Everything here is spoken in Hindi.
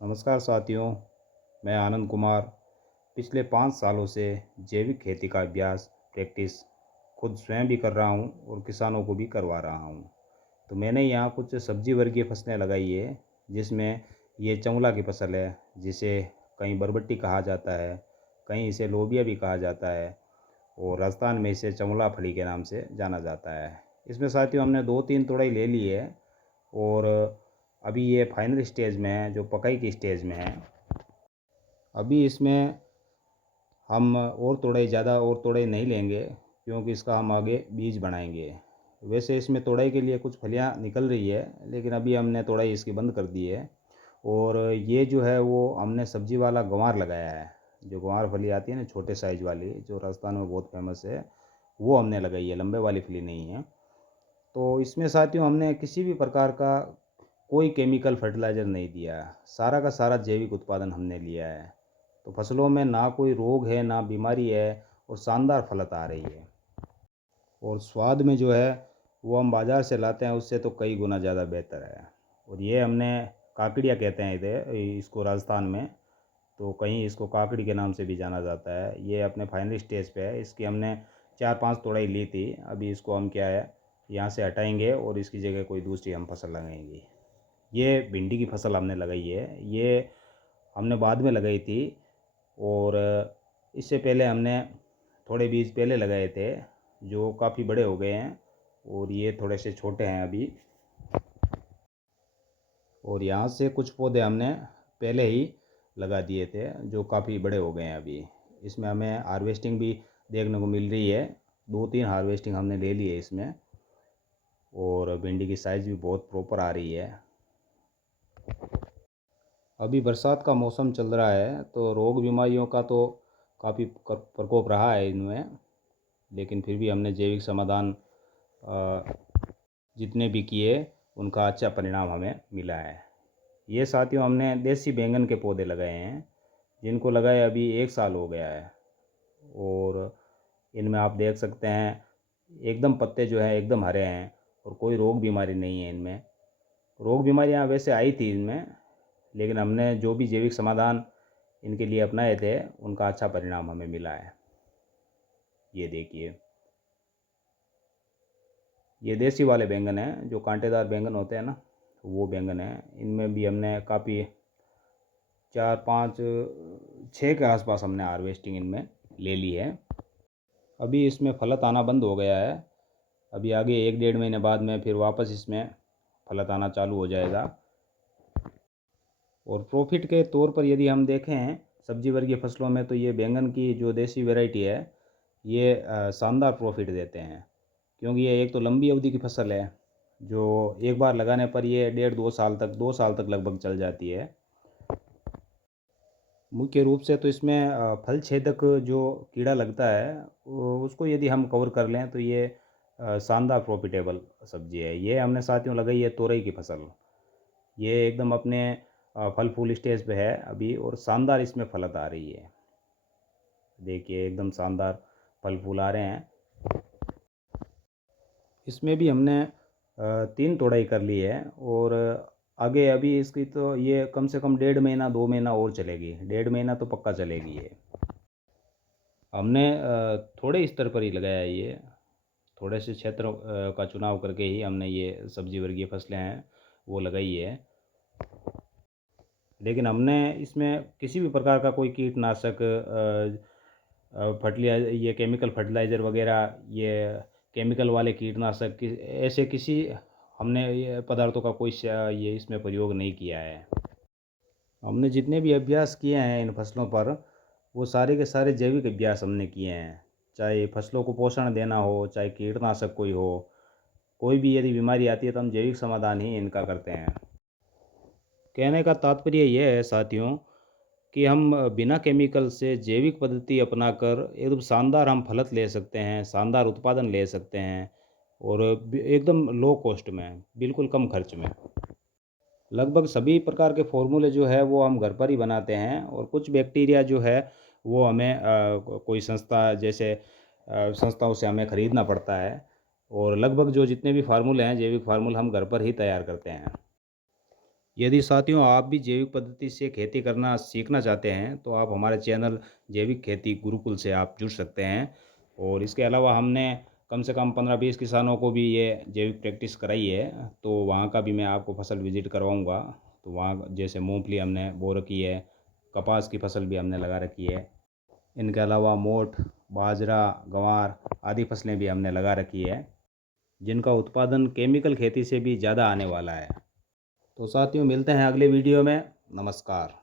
नमस्कार साथियों, मैं आनंद कुमार पिछले 5 सालों से जैविक खेती का अभ्यास प्रैक्टिस खुद स्वयं भी कर रहा हूँ और किसानों को भी करवा रहा हूँ। तो मैंने यहाँ कुछ सब्जी वर्गीय फसलें लगाई है, जिसमें ये चंवला की फसल है, जिसे कहीं बरबट्टी कहा जाता है, कहीं इसे लोबिया भी कहा जाता है और राजस्थान में इसे चंवला फली के नाम से जाना जाता है। इसमें साथियों हमने 2-3 तुड़ाई ले ली है और अभी ये फाइनल स्टेज में है, जो पकाई की स्टेज में है। अभी इसमें हम और तोड़ाई ज़्यादा और तोड़ाई नहीं लेंगे, क्योंकि इसका हम आगे बीज बनाएंगे। वैसे इसमें तोड़ाई के लिए कुछ फलियां निकल रही है, लेकिन अभी हमने तोड़ाई इसकी बंद कर दी है। और ये जो है वो हमने सब्जी वाला गंवार लगाया है, जो गंवार फली आती है ना छोटे साइज वाली, जो राजस्थान में बहुत फेमस है, वो हमने लगाई है, लंबे वाली फली नहीं है। तो इसमें साथियों हमने किसी भी प्रकार का कोई केमिकल फर्टिलाइज़र नहीं दिया, सारा का सारा जैविक उत्पादन हमने लिया है। तो फसलों में ना कोई रोग है ना बीमारी है और शानदार फलत आ रही है। और स्वाद में जो है वो हम बाज़ार से लाते हैं उससे तो कई गुना ज़्यादा बेहतर है। और ये हमने काकड़िया कहते हैं इधर इसको राजस्थान में, तो कहीं इसको काकड़ी के नाम से भी जाना जाता है। ये अपने फाइनल स्टेज पे है। इसकी हमने 4-5 तोड़ाई ली थी। अभी इसको हम क्या है यहाँ से हटाएंगे और इसकी जगह कोई दूसरी हम फसल लगाएंगे। ये भिंडी की फसल हमने लगाई है, ये हमने बाद में लगाई थी। और इससे पहले हमने थोड़े बीज पहले लगाए थे, जो काफ़ी बड़े हो गए हैं और ये थोड़े से छोटे हैं अभी। और यहाँ से कुछ पौधे हमने पहले ही लगा दिए थे, जो काफ़ी बड़े हो गए हैं अभी। इसमें हमें हार्वेस्टिंग भी देखने को मिल रही है, 2-3 हार्वेस्टिंग हमने ले ली है इसमें। और भिंडी की साइज़ भी बहुत प्रॉपर आ रही है। अभी बरसात का मौसम चल रहा है, तो रोग बीमारियों का तो काफ़ी प्रकोप रहा है इनमें, लेकिन फिर भी हमने जैविक समाधान जितने भी किए उनका अच्छा परिणाम हमें मिला है। ये साथियों हमने देसी बैंगन के पौधे लगाए हैं, जिनको लगाए अभी 1 साल हो गया है। और इनमें आप देख सकते हैं एकदम पत्ते जो हैं एकदम हरे हैं और कोई रोग बीमारी नहीं है इनमें। रोग बीमारियां वैसे आई थी इनमें, लेकिन हमने जो भी जैविक समाधान इनके लिए अपनाए थे उनका अच्छा परिणाम हमें मिला है। ये देखिए, ये देसी वाले बैंगन हैं, जो कांटेदार बैंगन होते हैं ना, वो बैंगन है। इनमें भी हमने काफ़ी 4-5-6 के आसपास हमने हार्वेस्टिंग इनमें ले ली है। अभी इसमें फलत आना बंद हो गया है। अभी आगे 1-1.5 महीने बाद में फिर वापस इसमें फलत आना चालू हो जाएगा। और प्रॉफिट के तौर पर यदि हम देखें सब्जी वर्गीय फसलों में, तो ये बैंगन की जो देसी वैरायटी है ये शानदार प्रॉफिट देते हैं, क्योंकि ये एक तो लंबी अवधि की फसल है, जो एक बार लगाने पर ये 1.5-2 साल तक 2 साल तक लगभग चल जाती है। मुख्य रूप से तो इसमें फल छेदक जो कीड़ा लगता है उसको यदि हम कवर कर लें तो ये शानदार प्रॉफिटेबल सब्जी है। ये हमने साथियों लगाई है तोरई की फसल। ये एकदम अपने फल फूल स्टेज पे है अभी और शानदार इसमें फलत आ रही है। देखिए एकदम शानदार फल फूल आ रहे हैं। इसमें भी हमने 3 तोड़ाई कर ली है और आगे अभी इसकी तो ये कम से कम 1.5 महीना 2 महीना और चलेगी। 1.5 महीना तो पक्का चलेगी ये। हमने थोड़े स्तर पर ही लगाया है ये, थोड़े से क्षेत्र का चुनाव करके ही हमने ये सब्जी वर्गीय फसलें हैं वो लगाई है। लेकिन हमने इसमें किसी भी प्रकार का कोई कीटनाशक फर्टिलाइजर, ये केमिकल फर्टिलाइज़र वगैरह, ये केमिकल वाले कीटनाशक ऐसे किसी हमने ये पदार्थों का कोई ये इसमें प्रयोग नहीं किया है। हमने जितने भी अभ्यास किए हैं इन फसलों पर, वो सारे के सारे जैविक अभ्यास हमने किए हैं। चाहे फसलों को पोषण देना हो, चाहे कीटनाशक कोई हो, कोई भी यदि बीमारी आती है तो हम जैविक समाधान ही इनका करते हैं। कहने का तात्पर्य यह है साथियों कि हम बिना केमिकल से जैविक पद्धति अपनाकर एकदम शानदार हम फलत ले सकते हैं, शानदार उत्पादन ले सकते हैं और एकदम लो कॉस्ट में, बिल्कुल कम खर्च में। लगभग सभी प्रकार के फॉर्मूले जो है वो हम घर पर ही बनाते हैं और कुछ बैक्टीरिया जो है वो हमें कोई संस्था जैसे संस्थाओं से हमें ख़रीदना पड़ता है। और लगभग जो जितने भी फार्मूले हैं जैविक फार्मूले हम घर पर ही तैयार करते हैं। यदि साथियों आप भी जैविक पद्धति से खेती करना सीखना चाहते हैं तो आप हमारे चैनल जैविक खेती गुरुकुल से आप जुड़ सकते हैं। और इसके अलावा हमने कम से कम 15-20 किसानों को भी ये जैविक प्रैक्टिस कराई है, तो वहाँ का भी मैं आपको फसल विजिट करवाऊँगा। तो वहाँ जैसे मूंगफली हमने बो रखी है, कपास की फसल भी हमने लगा रखी है। इनके अलावा मोठ, बाजरा, ग्वार आदि फसलें भी हमने लगा रखी है, जिनका उत्पादन केमिकल खेती से भी ज़्यादा आने वाला है। तो साथियों मिलते हैं अगले वीडियो में। नमस्कार।